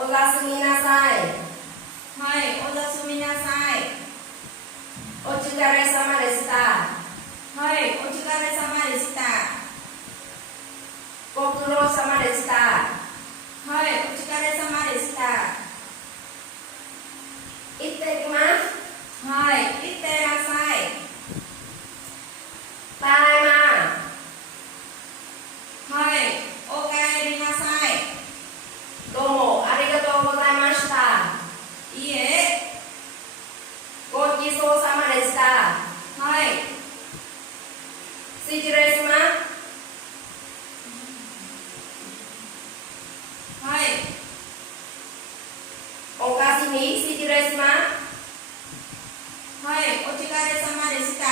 おやすみなさい。はい、おやすみなさい。お疲れ様でした。はい、お疲れ様でした。ご苦労様でした。はい、お疲れ様でした。行ってきます。はい、いってらっしゃい。ただいま。はい、おかえりなさい。どうもありがとうございました。いいえ。ごちそうさまでした。はい。失礼します。はい。おかすみ失礼します。はい、お疲れ様でした。